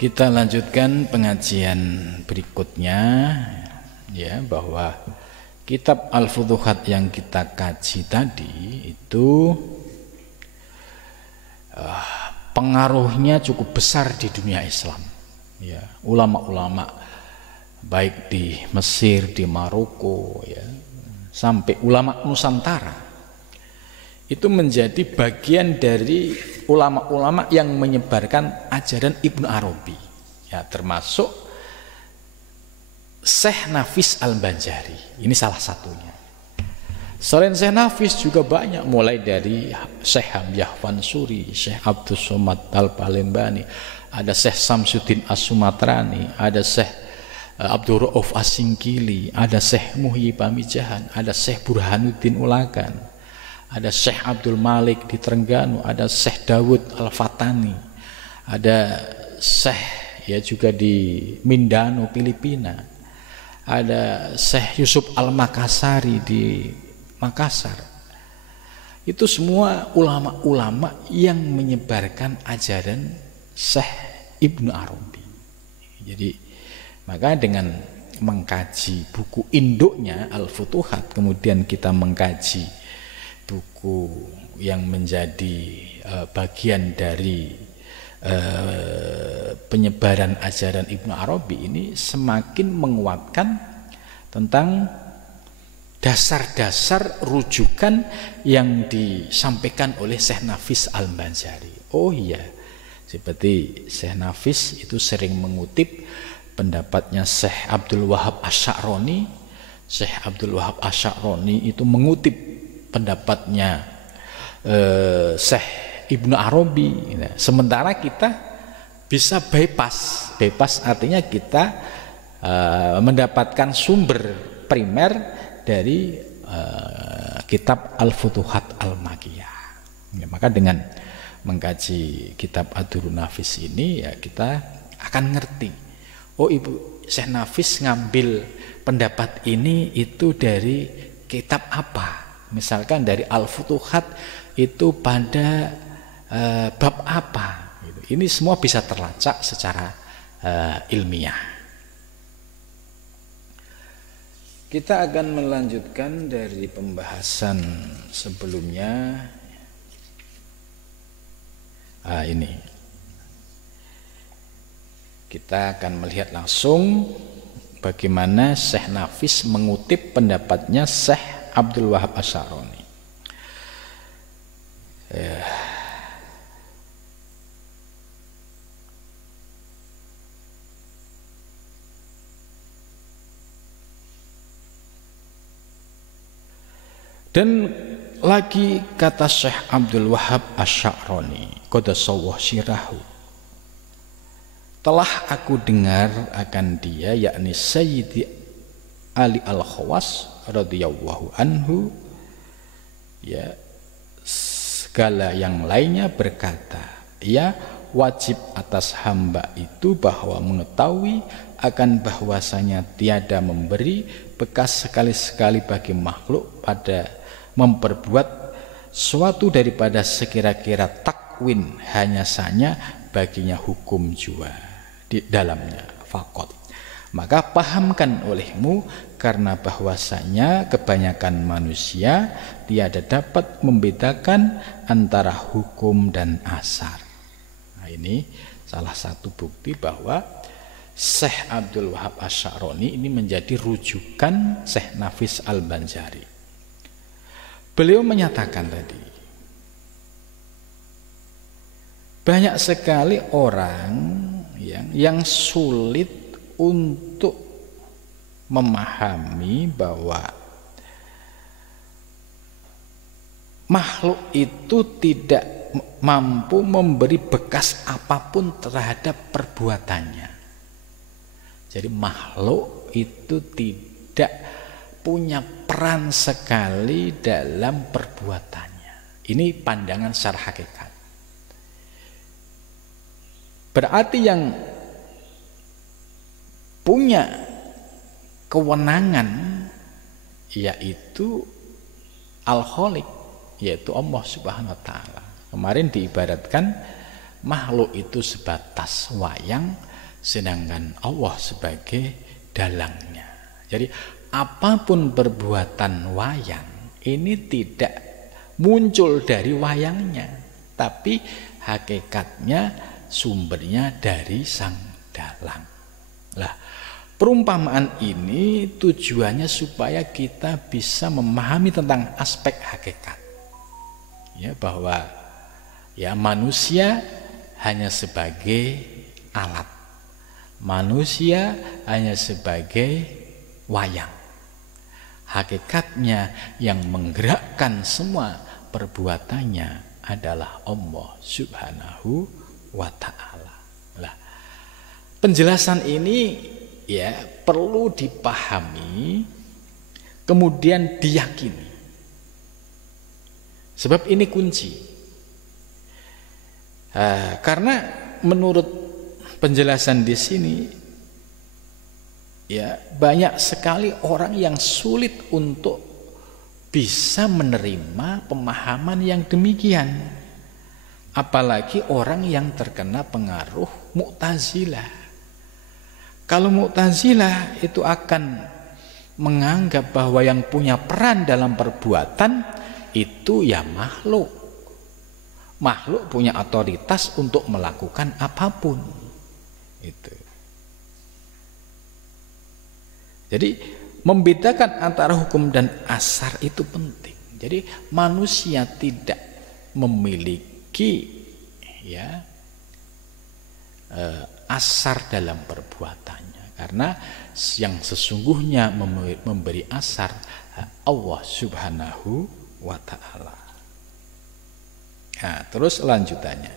Kita lanjutkan pengajian berikutnya, ya, bahwa kitab Al-Futuhat yang kita kaji tadi itu pengaruhnya cukup besar di dunia Islam, ya. Ulama-ulama baik di Mesir, di Maroko, ya, sampai ulama Nusantara itu menjadi bagian dari ulama-ulama yang menyebarkan ajaran Ibnu Arabi, ya, termasuk Syekh Nafis Al-Banjari. Ini salah satunya. Selain Syekh Nafis juga banyak, mulai dari Syekh Hamyah Fansuri, Syekh Abdul Somad Al-Palembani, ada Syekh Samsuddin As-Sumatrani, ada Syekh Abdul Rauf As-Singkili, ada Syekh Muhyi Pamijahan, ada Syekh Burhanuddin Ulakan, ada Syekh Abdul Malik di Terengganu, ada Syekh Dawud Al-Fatani, ada Syekh, ya, juga di Mindanao, Filipina, ada Syekh Yusuf Al-Makassari di Makassar. Itu semua ulama-ulama yang menyebarkan ajaran Syekh Ibnu Arabi. Jadi maka dengan mengkaji buku induknya Al-Futuhat, kemudian kita mengkaji buku yang menjadi bagian dari penyebaran ajaran Ibnu Arabi ini, semakin menguatkan tentang dasar-dasar rujukan yang disampaikan oleh Syekh Nafis Al-Banjari. Oh iya, seperti Syekh Nafis itu sering mengutip pendapatnya Syekh Abdul Wahab Asy'aroni. Syekh Abdul Wahab Asy'aroni itu mengutip pendapatnya Syekh Ibnu Arabi. Sementara kita bisa bypass artinya kita mendapatkan sumber primer dari kitab Al-Futuhat Al-Makkiyah. Ya, maka dengan mengkaji kitab Ad-Durrun Nafis ini, ya, kita akan ngerti, oh, Ibu Syekh Nafis ngambil pendapat ini itu dari kitab apa. Misalkan dari Al-Futuhat itu pada bab apa, gitu. Ini semua bisa terlacak secara ilmiah. Kita akan melanjutkan dari pembahasan sebelumnya. Ini kita akan melihat langsung bagaimana Syekh Nafis mengutip pendapatnya Syekh Abdul Wahab Asy'aroni. Dan lagi kata Syekh Abdul Wahab Asy'aroni, qadasawwah sirahu, telah aku dengar akan dia, yakni Sayyidi Ali Al-Khawas radhiyallahu anhu, ya, segala yang lainnya berkata, ya, wajib atas hamba itu bahwa mengetahui akan bahwasanya tiada memberi bekas sekali-sekali bagi makhluk pada memperbuat suatu daripada sekira-kira takwin, hanya saja baginya hukum jua di dalamnya fakot. Maka pahamkan olehmu, karena bahwasanya kebanyakan manusia tiada dapat membedakan antara hukum dan asar. Nah, ini salah satu bukti bahwa Syekh Abdul Wahab Asy'aroni ini menjadi rujukan Syekh Nafis Al-Banjari. Beliau menyatakan tadi, banyak sekali orang yang sulit untuk memahami bahwa makhluk itu tidak mampu memberi bekas apapun terhadap perbuatannya. Jadi makhluk itu tidak punya peran sekali dalam perbuatannya. Ini pandangan secara hakikat. Berarti yang punya kewenangan yaitu Al-Khaliq, yaitu Allah Subhanahu wa taala. Kemarin diibaratkan makhluk itu sebatas wayang, sedangkan Allah sebagai dalangnya. Jadi apapun perbuatan wayang ini tidak muncul dari wayangnya, tapi hakikatnya sumbernya dari sang dalang. Lah, perumpamaan ini tujuannya supaya kita bisa memahami tentang aspek hakikat. Ya, bahwa ya manusia hanya sebagai alat. Manusia hanya sebagai wayang. Hakikatnya yang menggerakkan semua perbuatannya adalah Allah Subhanahu wa ta'ala. Lah, penjelasan ini ya perlu dipahami, kemudian diyakini. Sebab ini kunci. Karena menurut penjelasan di sini, ya banyak sekali orang yang sulit untuk bisa menerima pemahaman yang demikian. Apalagi orang yang terkena pengaruh Mu'tazilah. Kalau Mu'tazilah itu akan menganggap bahwa yang punya peran dalam perbuatan itu ya makhluk. Makhluk punya otoritas untuk melakukan apapun. Itu. Jadi membedakan antara hukum dan asar itu penting. Jadi manusia tidak memiliki ya asar dalam perbuatannya, karena yang sesungguhnya memberi asar Allah Subhanahu wa ta'ala. Nah, terus lanjutannya,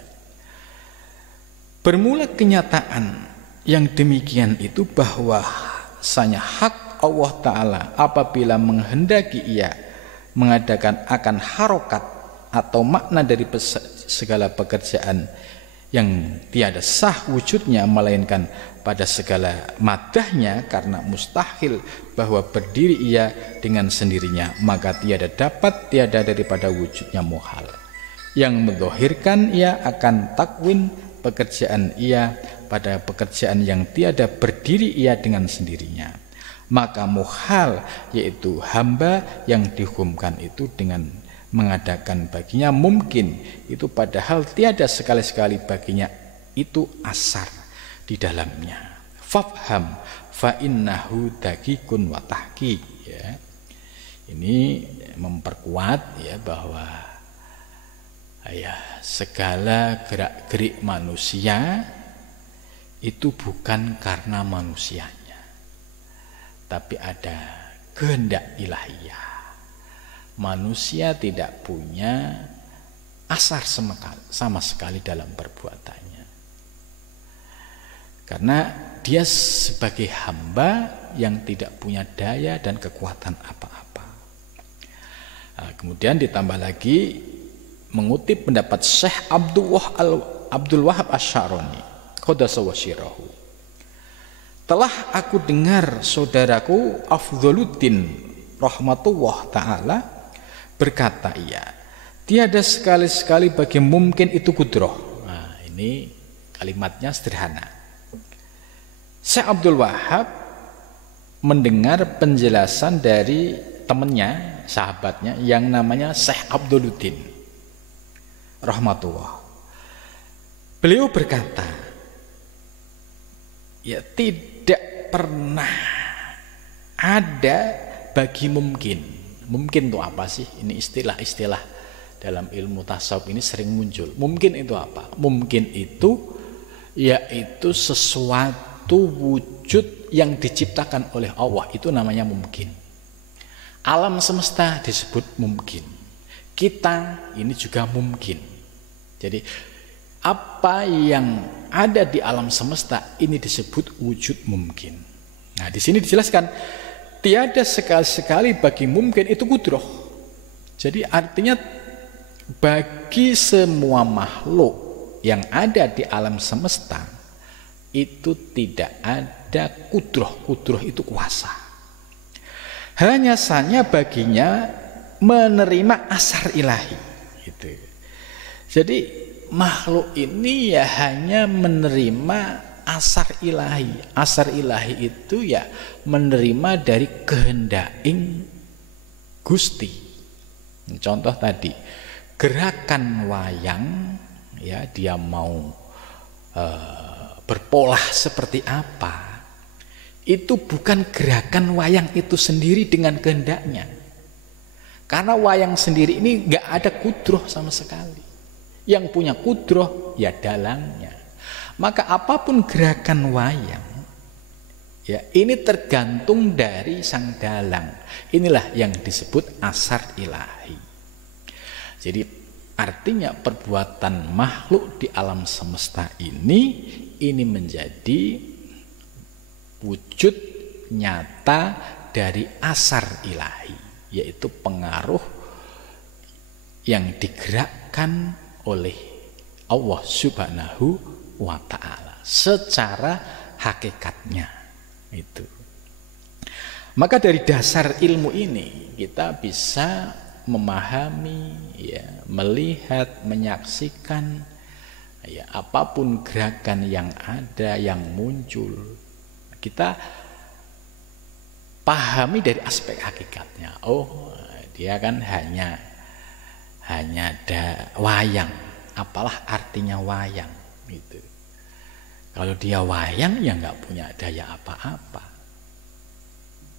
bermula kenyataan yang demikian itu bahwa sanya hak Allah Ta'ala apabila menghendaki ia mengadakan akan harokat atau makna dari segala pekerjaan yang tiada sah wujudnya melainkan pada segala madahnya, karena mustahil bahwa berdiri ia dengan sendirinya, maka tiada daripada wujudnya muhal yang mendzohirkan ia akan takwin pekerjaan ia pada pekerjaan yang tiada berdiri ia dengan sendirinya, maka muhal yaitu hamba yang dihukumkan itu dengan mengadakan baginya mungkin itu, padahal tiada sekali-sekali baginya itu asar di dalamnya. Fafham fa innahu daqiqun wa tahqiq, ya. Ini memperkuat ya bahwa ya segala gerak-gerik manusia itu bukan karena manusianya, tapi ada kehendak ilahiyah. Manusia tidak punya asar sama sekali dalam perbuatannya, karena dia sebagai hamba yang tidak punya daya dan kekuatan apa-apa. Nah, kemudian ditambah lagi mengutip pendapat Syekh Abdul Wahab Asy-Sya'rani qaddasallahu sirrahu, telah aku dengar saudaraku Afdholuddin rahmatullah ta'ala berkata, ia tiada sekali-sekali bagi mungkin itu kudroh. Nah, ini kalimatnya sederhana. Syekh Abdul Wahab mendengar penjelasan dari temannya, sahabatnya yang namanya Syekh Abdholuddin rahmatullah. Beliau berkata, ya tidak pernah ada bagi mungkin. Mungkin itu apa sih? Ini istilah-istilah dalam ilmu tasawuf ini sering muncul. Mungkin itu apa? Mungkin itu yaitu sesuatu wujud yang diciptakan oleh Allah, itu namanya mungkin. Alam semesta disebut mungkin. Kita ini juga mungkin. Jadi apa yang ada di alam semesta ini disebut wujud mungkin. Nah, di sini dijelaskan tiada sekali-sekali bagi mungkin itu kudroh. Jadi artinya bagi semua makhluk yang ada di alam semesta itu tidak ada kudroh. Kudroh itu kuasa. Hanya saja baginya menerima asar ilahi. Gitu. Jadi makhluk ini ya hanya menerima asar ilahi. Asar ilahi itu ya menerima dari kehendak Gusti. Contoh tadi, gerakan wayang ya, dia mau berpolah seperti apa, itu bukan gerakan wayang itu sendiri dengan kehendaknya. Karena wayang sendiri ini nggak ada kudroh sama sekali. Yang punya kudroh ya dalangnya. Maka apapun gerakan wayang, ya ini tergantung dari sang dalang. Inilah yang disebut asar ilahi. Jadi artinya perbuatan makhluk di alam semesta ini menjadi wujud nyata dari asar ilahi, yaitu pengaruh yang digerakkan oleh Allah Subhanahu wa ta'ala secara hakikatnya itu. Maka dari dasar ilmu ini kita bisa memahami ya, melihat, menyaksikan ya, apapun gerakan yang ada, yang muncul, kita pahami dari aspek hakikatnya. Oh, dia kan hanya ada wayang. Apalah artinya wayang gitu. Kalau dia wayang ya nggak punya daya apa-apa.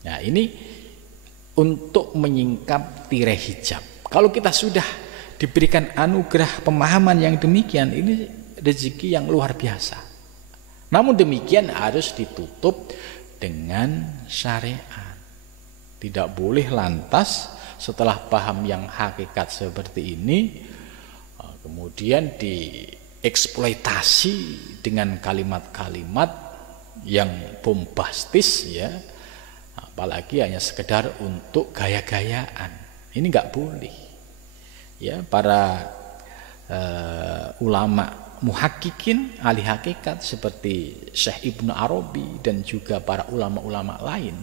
Nah, ini untuk menyingkap tirai hijab. Kalau kita sudah diberikan anugerah pemahaman yang demikian, ini rezeki yang luar biasa. Namun demikian harus ditutup dengan syariat. Tidak boleh lantas setelah paham yang hakikat seperti ini kemudian dieksploitasi dengan kalimat-kalimat yang bombastis ya, apalagi hanya sekedar untuk gaya-gayaan. Ini nggak boleh ya. Para ulama muhakkikin, ahli hakikat seperti Syekh Ibnu Arabi dan juga para ulama-ulama lain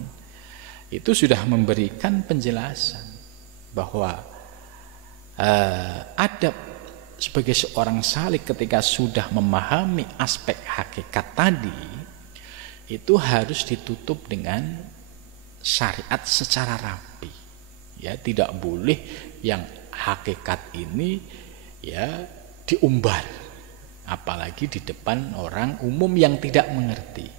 itu sudah memberikan penjelasan bahwa adab sebagai seorang salik ketika sudah memahami aspek hakikat tadi itu harus ditutup dengan syariat secara rapi ya. Tidak boleh yang hakikat ini ya diumbar, apalagi di depan orang umum yang tidak mengerti.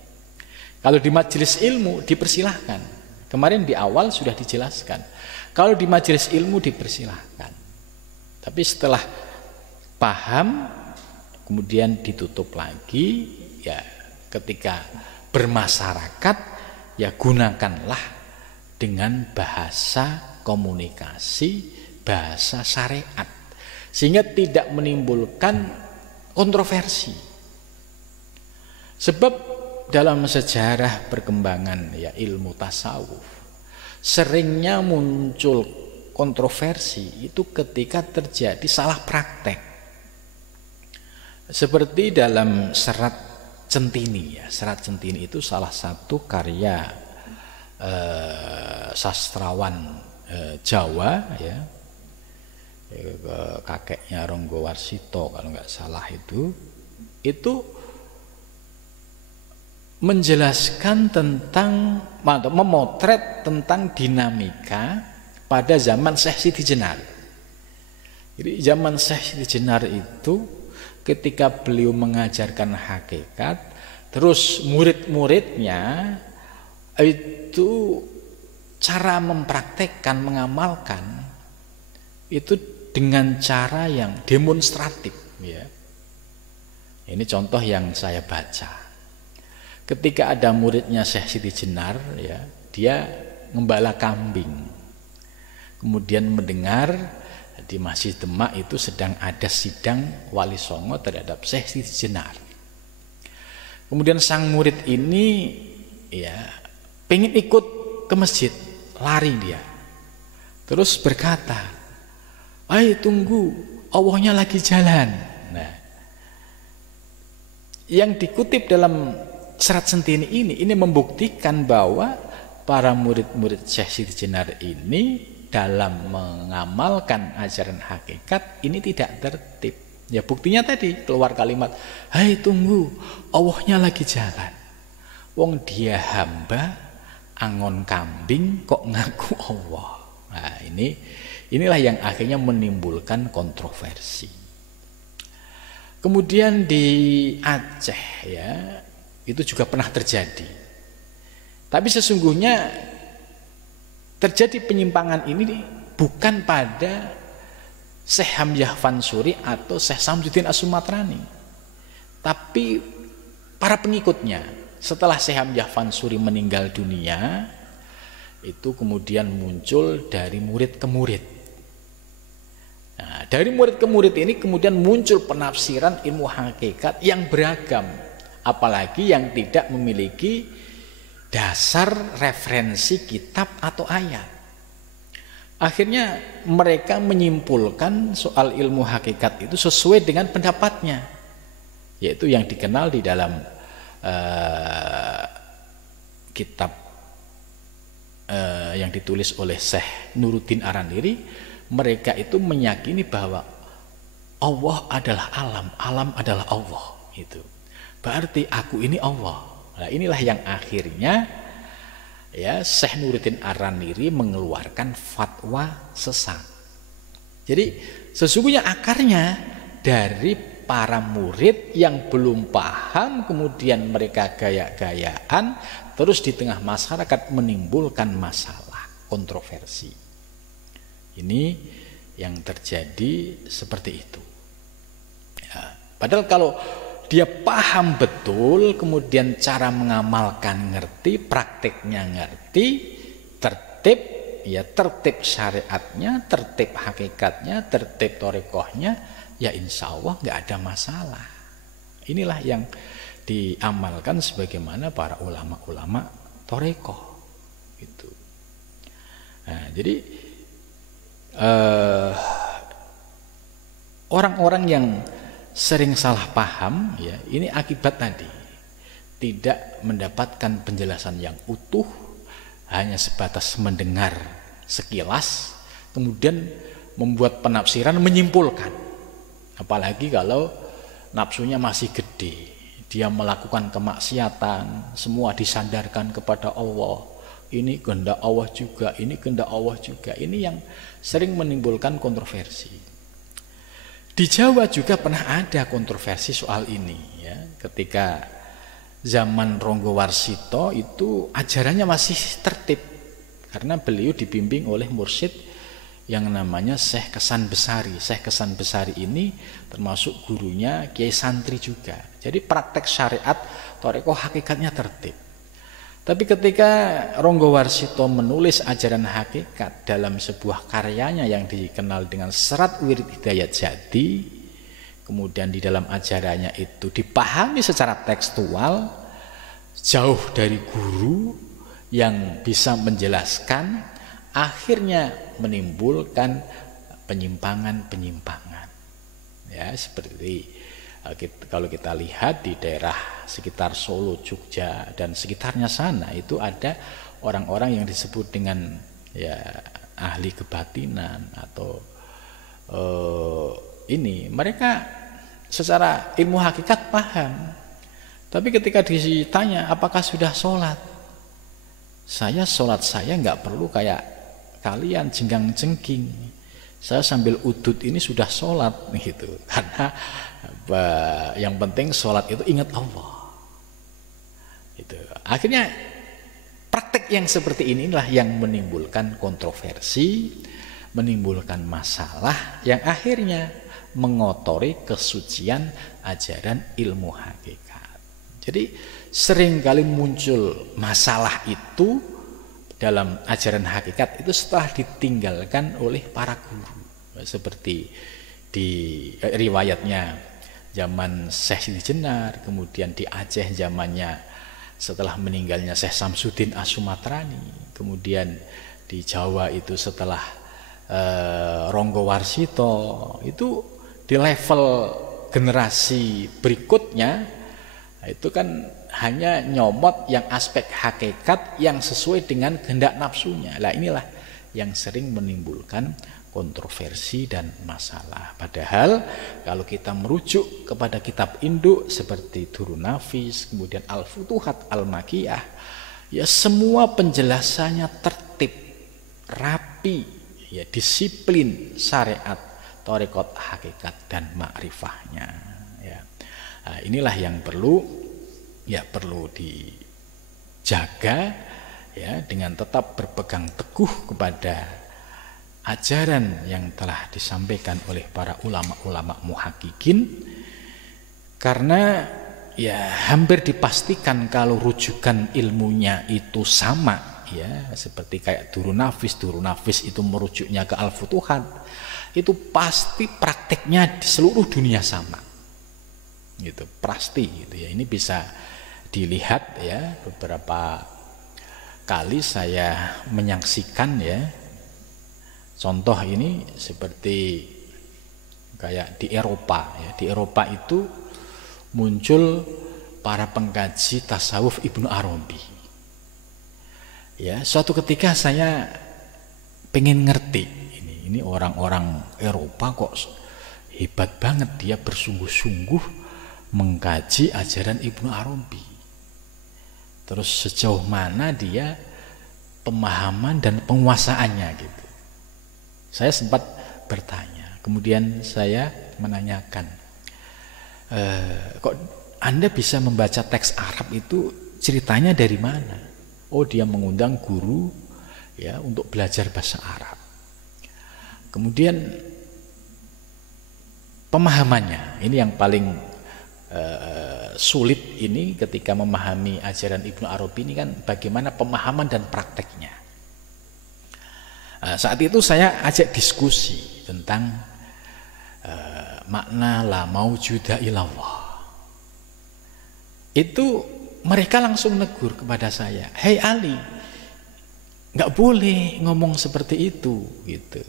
Kalau di majelis ilmu dipersilahkan, kemarin di awal sudah dijelaskan, kalau di majelis ilmu dipersilahkan, tapi setelah paham kemudian ditutup lagi ya. Ketika bermasyarakat ya gunakanlah dengan bahasa komunikasi, bahasa syariat, sehingga tidak menimbulkan kontroversi. Sebab dalam sejarah perkembangan ya ilmu tasawuf seringnya muncul kontroversi itu ketika terjadi salah praktek. Seperti dalam serat Centini ya. Serat Centini itu salah satu karya sastrawan Jawa ya, kakeknya Ronggo Warsito kalau nggak salah, itu menjelaskan tentang, memotret tentang dinamika pada zaman Syekh Siti Jenar. Jadi zaman Syekh Siti Jenar itu ketika beliau mengajarkan hakikat, terus murid-muridnya itu cara mempraktekkan, mengamalkan itu dengan cara yang demonstratif ya. Ini contoh yang saya baca. Ketika ada muridnya Syekh Siti Jenar ya, dia ngembala kambing. Kemudian mendengar di Masjid Demak itu sedang ada sidang Wali Songo terhadap Syekh Siti Jenar. Kemudian sang murid ini ya pengen ikut ke masjid, lari dia. Terus berkata, "Ayo tunggu, Allahnya lagi jalan." Nah, yang dikutip dalam serat Centini ini membuktikan bahwa para murid-murid Syekh Siti Jenar ini dalam mengamalkan ajaran hakikat ini tidak tertib. Ya buktinya tadi keluar kalimat, "Hai tunggu, Allahnya lagi jalan. Wong dia hamba, angon kambing kok ngaku Allah." Nah, inilah yang akhirnya menimbulkan kontroversi. Kemudian di Aceh ya, itu juga pernah terjadi. Tapi sesungguhnya terjadi penyimpangan ini bukan pada Syekh Hamzah Fansuri atau Syekh Samsuddin As-Sumatrani, tapi para pengikutnya. Setelah Syekh Hamzah Fansuri meninggal dunia, itu kemudian muncul dari murid ke murid. Nah, dari murid ke murid ini kemudian muncul penafsiran ilmu hakikat yang beragam, apalagi yang tidak memiliki dasar referensi kitab atau ayat. Akhirnya mereka menyimpulkan soal ilmu hakikat itu sesuai dengan pendapatnya, yaitu yang dikenal di dalam kitab yang ditulis oleh Syekh Nuruddin Araniri. Mereka itu meyakini bahwa Allah adalah alam, alam adalah Allah. Itu berarti aku ini Allah. Nah, inilah yang akhirnya ya Syekh Nuruddin Araniri mengeluarkan fatwa sesat. Jadi sesungguhnya akarnya dari para murid yang belum paham, kemudian mereka gaya-gayaan, terus di tengah masyarakat menimbulkan masalah, kontroversi. Ini yang terjadi seperti itu ya. Padahal kalau dia paham betul, kemudian cara mengamalkan ngerti, prakteknya ngerti, tertib, ya tertib syariatnya, tertib hakikatnya, tertib torekohnya, ya insya Allah nggak ada masalah. Inilah yang diamalkan sebagaimana para ulama-ulama torekoh gitu. Nah, jadi orang-orang yang sering salah paham ya, ini akibat tadi tidak mendapatkan penjelasan yang utuh, hanya sebatas mendengar sekilas, kemudian membuat penafsiran, menyimpulkan. Apalagi kalau nafsunya masih gede, dia melakukan kemaksiatan, semua disandarkan kepada Allah. Ini kehendak Allah juga, ini kehendak Allah juga. Ini yang sering menimbulkan kontroversi. Di Jawa juga pernah ada kontroversi soal ini ya. Ketika zaman Ronggo Warsito itu ajarannya masih tertib, karena beliau dibimbing oleh mursyid yang namanya Syekh Kesan Besari. Syekh Kesan Besari ini termasuk gurunya Kiai Santri juga. Jadi praktek syariat torekoh hakikatnya tertib. Tapi ketika Ronggo Warsito menulis ajaran hakikat dalam sebuah karyanya yang dikenal dengan Serat Wirid Hidayat Jati, kemudian di dalam ajarannya itu dipahami secara tekstual, jauh dari guru yang bisa menjelaskan, akhirnya menimbulkan penyimpangan-penyimpangan. Ya, seperti kalau kita lihat di daerah sekitar Solo, Jogja dan sekitarnya sana, itu ada orang-orang yang disebut dengan ya ahli kebatinan atau ini mereka secara ilmu hakikat paham, tapi ketika ditanya apakah sudah sholat, sholat saya nggak perlu kayak kalian jenggang-jengking, saya sambil udut ini sudah sholat gitu, karena yang penting sholat itu ingat Allah. Itu akhirnya praktek yang seperti inilah yang menimbulkan kontroversi, menimbulkan masalah yang akhirnya mengotori kesucian ajaran ilmu hakikat. Jadi seringkali muncul masalah itu dalam ajaran hakikat itu setelah ditinggalkan oleh para guru, seperti di riwayatnya zaman Syekh Siti Jenar, kemudian di Aceh zamannya setelah meninggalnya Syekh Samsuddin As-Sumatrani, kemudian di Jawa itu setelah Ronggo Warsito, itu di level generasi berikutnya itu kan hanya nyomot yang aspek hakikat yang sesuai dengan kehendak nafsunya. Lah inilah yang sering menimbulkan kontroversi dan masalah. Padahal kalau kita merujuk kepada kitab induk seperti Durrun Nafis, kemudian Al-Futuhat Al-Makkiyah, ya semua penjelasannya tertib, rapi, ya disiplin syariat, thariqat, hakikat dan makrifahnya. Ya. Nah, inilah yang perlu dijaga, ya, dengan tetap berpegang teguh kepada ajaran yang telah disampaikan oleh para ulama-ulama muhaqqiqin, karena ya hampir dipastikan kalau rujukan ilmunya itu sama, ya, seperti kayak Durrun Nafis itu merujuknya ke Al-Futuhat, itu pasti prakteknya di seluruh dunia sama, gitu, pasti gitu ya. Ini bisa dilihat, ya, beberapa kali saya menyaksikan, ya, contoh ini seperti kayak di Eropa, ya. Di Eropa itu muncul para pengkaji tasawuf Ibnu Arabi. Ya, suatu ketika saya pengen ngerti, ini orang-orang Eropa kok hebat banget, dia bersungguh-sungguh mengkaji ajaran Ibnu Arabi. Terus sejauh mana dia pemahaman dan penguasaannya, gitu. Saya sempat bertanya, kemudian saya menanyakan, kok Anda bisa membaca teks Arab itu, ceritanya dari mana? Oh, dia mengundang guru, ya, untuk belajar bahasa Arab. Kemudian pemahamannya, ini yang paling sulit ini ketika memahami ajaran Ibnu Arabi ini kan, bagaimana pemahaman dan prakteknya. Saat itu saya ajak diskusi tentang makna la maujuda illallah. Itu mereka langsung negur kepada saya, "Hei Ali, nggak boleh ngomong seperti itu," gitu.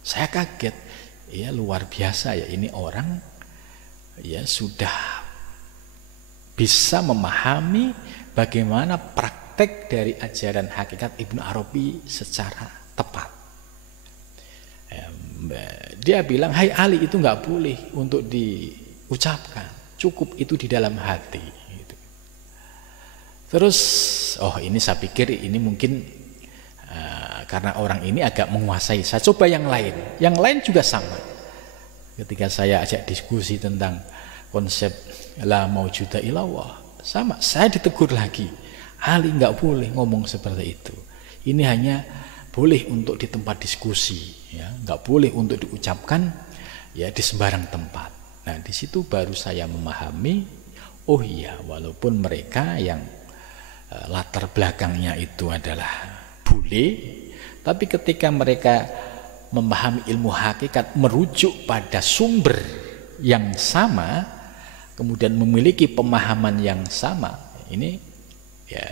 Saya kaget, ya, luar biasa, ya, ini orang, ya, sudah bisa memahami bagaimana praktek dari ajaran hakikat Ibnu Arabi secara tepat. Dia bilang, "Hai Ali, itu nggak boleh untuk diucapkan, cukup itu di dalam hati." Gitu. Terus, oh, ini saya pikir ini mungkin karena orang ini agak menguasai. Saya coba yang lain juga sama. Ketika saya ajak diskusi tentang konsep la maujuda illallah, sama, saya ditegur lagi, "Ali, nggak boleh ngomong seperti itu. Ini hanya boleh untuk di tempat diskusi, ya, nggak boleh untuk diucapkan, ya, di sembarang tempat." Nah, di situ baru saya memahami, oh iya, walaupun mereka yang latar belakangnya itu adalah bule, tapi ketika mereka memahami ilmu hakikat merujuk pada sumber yang sama, kemudian memiliki pemahaman yang sama, ini, ya,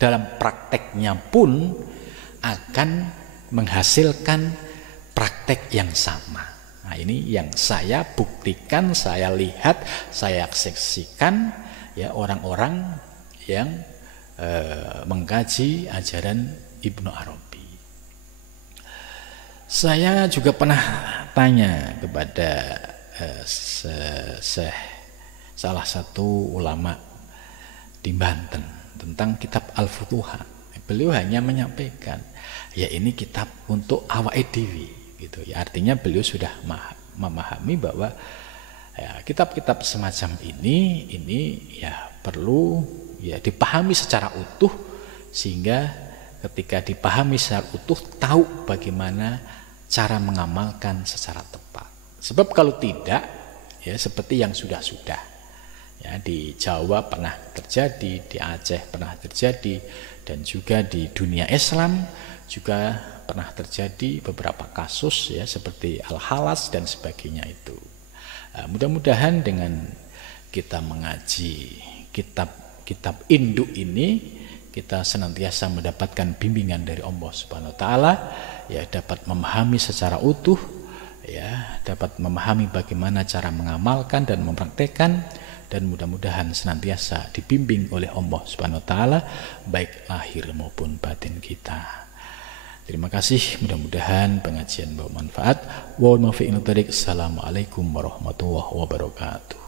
dalam prakteknya pun akan menghasilkan praktek yang sama. Nah, ini yang saya buktikan, saya lihat, saya saksikan, ya, orang-orang yang mengkaji ajaran Ibnu Arabi. Saya juga pernah tanya kepada salah satu ulama di Banten tentang kitab Al-Futuhat. Beliau hanya menyampaikan, ya, ini kitab untuk awake dhewe, gitu, ya. Artinya beliau sudah memahami bahwa, ya, kitab-kitab semacam ini ya perlu, ya, dipahami secara utuh, sehingga ketika dipahami secara utuh tahu bagaimana cara mengamalkan secara tepat. Sebab kalau tidak, ya, seperti yang sudah-sudah, ya, di Jawa pernah terjadi, di Aceh pernah terjadi, dan juga di dunia Islam juga pernah terjadi beberapa kasus, ya, seperti Al-Halas dan sebagainya itu. Mudah-mudahan dengan kita mengaji kitab induk ini, kita senantiasa mendapatkan bimbingan dari Allah Subhanahu wa taala, ya, dapat memahami secara utuh, ya, dapat memahami bagaimana cara mengamalkan dan mempraktekkan, dan mudah-mudahan senantiasa dibimbing oleh Allah Subhanahu wa taala baik lahir maupun batin kita. Terima kasih, mudah-mudahan pengajian bermanfaat. Assalamualaikum warahmatullahi wabarakatuh.